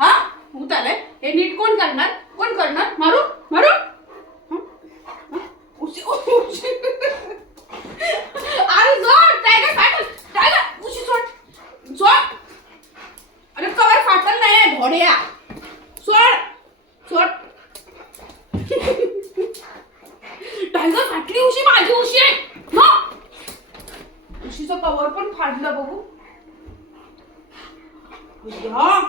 हा? उतारलंय हे नीट कोण करणार? कोण करणार? मारू? मारू? हं? हं? उशी उशी अरे जोड! टायगर फाटल टायगर उशी सोड सोड अरे कवर फाटल नाही घोड्या सोड सोड टायगर फाटली उशी माझी उशी आहे ना उशीचं कवर पण फाडलं बघू हा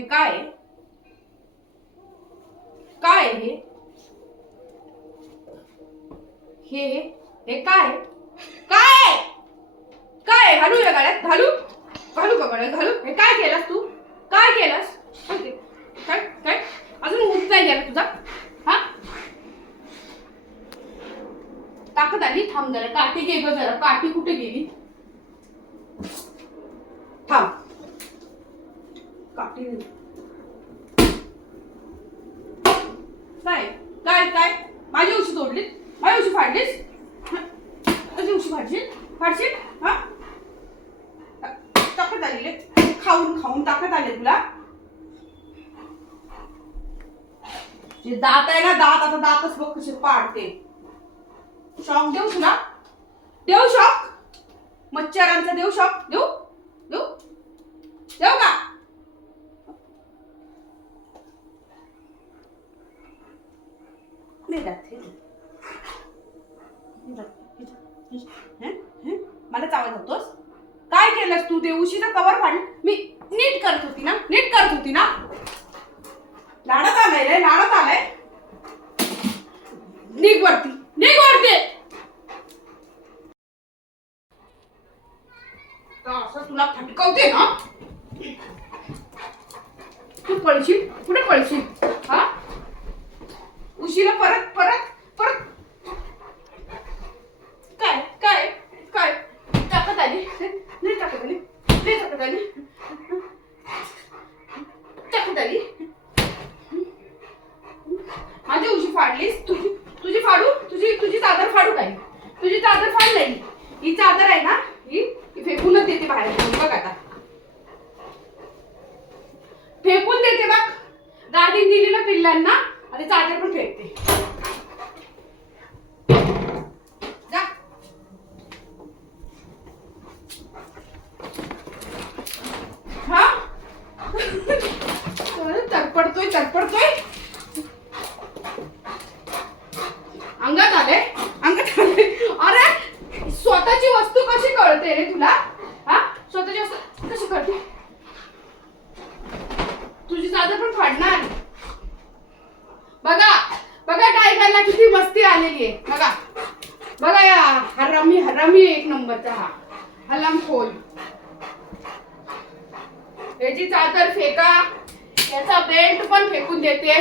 हे काय? काय आहे हे हे हे काय? काय? काय? घालू या गाड्यात? घालू? घालू का गाड्यात? घालू? हे काय केलंस तू? काय केलास? काय? काय? अजून उठ नाही गेला तुझा. हा? ताकद आली? थांब जरा. काठी घे ग जरा. काठी कुठे गेली थांब काठी नाही. काय काय काय माझी उशी तोडली माझी उशी फाडलीस हं? माझी उशी फाडशील फाडशील हा ताकद आली रे खाऊन खाऊन ताकद आली तुला जे दात आहे ना दात आता दातच बघ कसे पाडते. शॉक देऊ तुला? देऊ शॉक मच्छरांचा देऊ शॉक देऊ? देऊ? देऊ का? मला चावत होतोस? काय केलंस तू? देऊशी तर कवर फाडली. मी नीट करत होती ना? नीट करत होती ना? लाडत आलाय रे लाडत आलाय निघ वरती. निघ वरती. असं तुला फटकवते ना. तू पळशील? कुठे पळशील? हा? उशीला परत परत काय काय काय ताकद आली नाही ताकद आली नाही ताकद आली ताकद आली माझी उशी फाडलीस तुझी तुझी फाडू तुझी तुझी चादर फाडू काय तुझी चादर फाड नाही ही चादर आहे ना ही ही फेकूनच देते बाहेर बघ आता फेकून देते बघ गादीन दिली ना पिल्लांना आणि चादर पण फेकते. हा? तरपडतोय तरपडतोय अंगात आले अंगात आले अरे स्वतःची वस्तू कशी कळते रे तुला? हा? स्वतःची वस्तू कशी कळते? तुझी चादर पण फाडणार. बघा बघा टायगरला किती मस्ती आलेली आहे. बघा. बघा या हरामी हरामी एक नंबरचा हा. हलम खोल. ह्याची चादर फेका. याचा बेल्ट पण फेकून देते.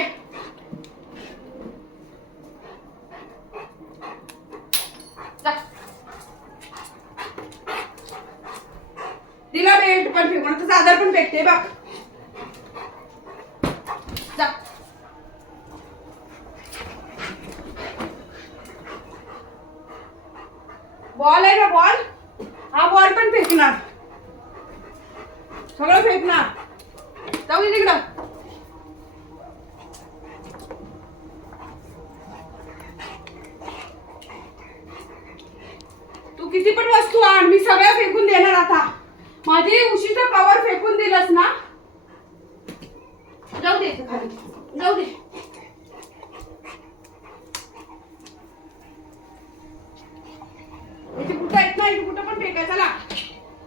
तिला दिला बेल्ट पण फेकून. चादर पण फेकते बघ जा बॉल बॉल हा बॉल पण फेकणार. सगळं फेकणार. जाऊ दे तिकडं तू किती पण वस्तू आण मी सगळ्या फेकून देणार आता. माझी उशीचं कवर फेकून दिलंस ना जाऊ दे इथं खाली जाऊ दे इथे कुठं येत नाही इथे कुठं पण फेका चला.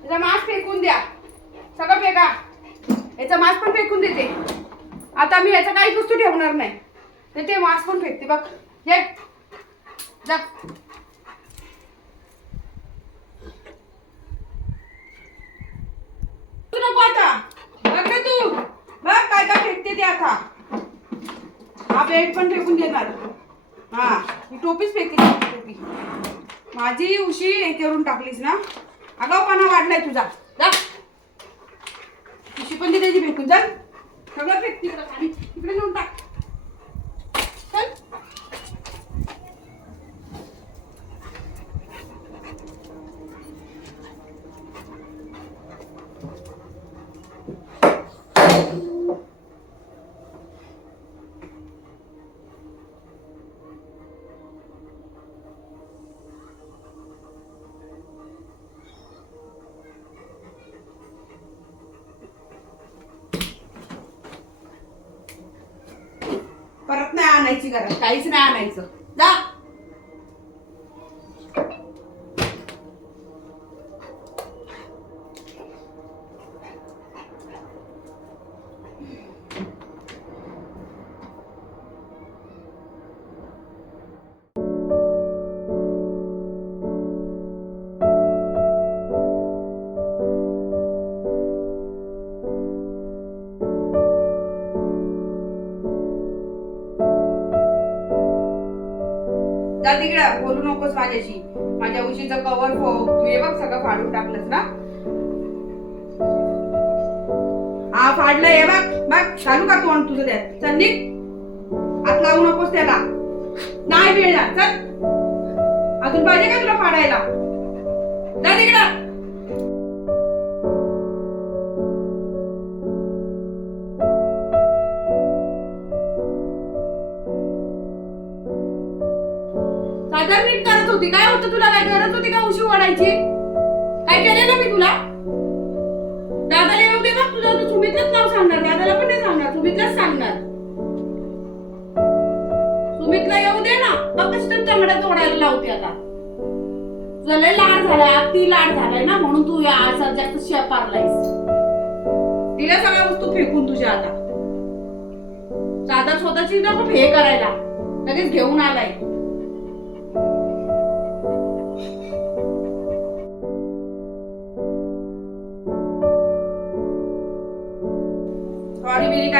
त्याचा मास्क फेकून द्या. सगळं फेका. याचा मास्क पण फेकून देते. आता मी याचा काही वस्तू ठेवणार नाही. तर ते मास्क पण फेकते बघ. ये जा. तू नको आता. बघ ना तू. बघ काय काय फेकते ते आता. हा बेल्ट पण फेकून देणार. हा ही टोपीच फेकते. टोपी माझी उशी हे करून टाकलीस ना? आगाऊपणा वाढलाय तुझा. जा. उशी पण ती त्याची फेकून जा. सगळं भेट तिकडे नेऊन टाक चल परत नाही आणायची गरज काहीच नाही आणायचं जा तिकडं बोलू नकोस माझ्याशी. माझ्या उशीचं कवर फो तू हे बघ सगळं फाडून टाकलंस ना. हा फाडलं हे बघ. बघ चालू का तोंड तुझं त्यात? चल निघ. आत लावू नकोस त्याला. नाही मिळणार. चल. अजून पाहिजे का तुला फाडायला? जा तिकडं. होती? काय होतं तुला? काय गरज होती का उशी ओढायची? काय केलं ना मी तुला? दादाला येऊ दे बघ तुझं तू सुमितलाच नाव सांगणार. दादाला पण नाही सांगणार. सुमितलाच सांगणार. सुमितला येऊ दे ना. बघ कसं चमड्या तोडायला लावते आता. तुझा लाड झाला ती लाड झालाय ना म्हणून तू या असं जास्त शेपारलायस तिला सगळ्या वस्तू फेकून तुझ्या आता. साधा स्वतःची नको हे करायला. लगेच घेऊन आलाय.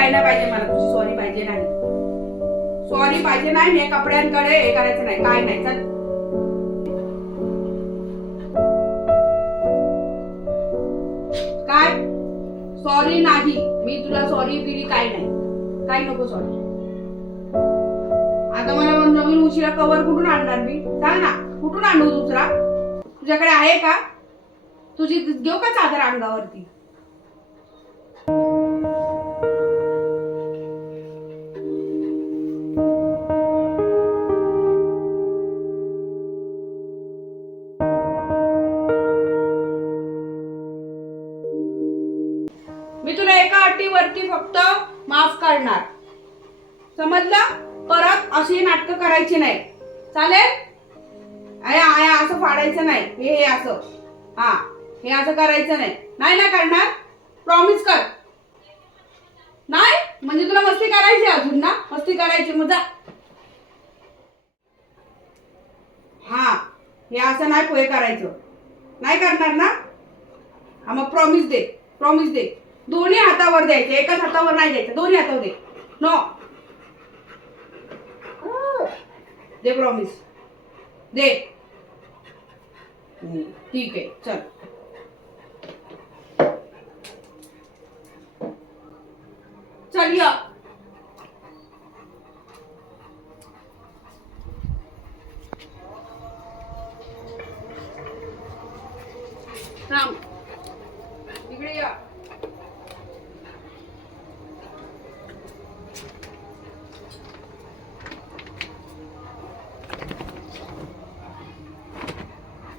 सॉरी पाहिजे मला. तुझी सॉरी पाहिजे नाही. सॉरी पाहिजे नाही मी कपड्यांकडे हे करायचं नाही. काय नाही. चल. काय? सॉरी नाही. मी तुला सॉरी दिली काय नाही. काय नको सॉरी आता मला नवीन उशिरा कवर कुठून आणणार मी? सांग ना. कुठून आणू दुसरा? तुझ्याकडे आहे का? तुझी घेऊ का चादर अंगावरती? मी तुला एका अटीवरती फक्त माफ करणार. समजलं? परत अशी नाटकं करायची नाही. चालेल? आया आया असं फाडायचं नाही. हे हे असं. हा हे असं करायचं नाही. नाही ना करणार? प्रॉमिस कर. नाही? म्हणजे तुला मस्ती करायची अजून ना? मस्ती करायची. मजा हा हे असं नाही पोहे करायचं. नाही करणार ना? हा मग प्रॉमिस दे. प्रॉमिस दे. दोन्ही हातावर द्यायचे एकाच हातावर नाही द्यायचं दोन्ही हातावर दे. नो दे प्रॉमिस दे. ठीक आहे चल. चल या. थांब. इकडे या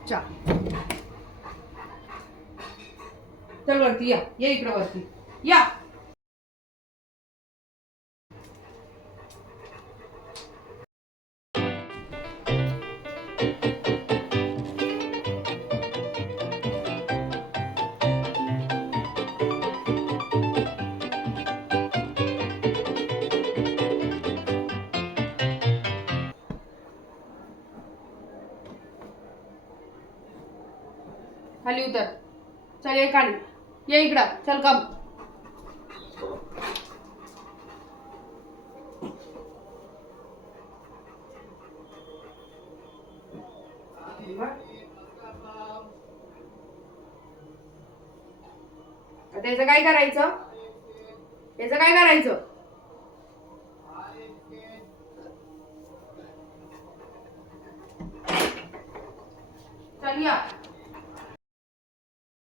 चा चल वरती या. या इकडे वरती. या. खाली उतर. चल ये खाली. ये इकडं चल कम त्याचं काय करायचं? त्याचं काय करायचं?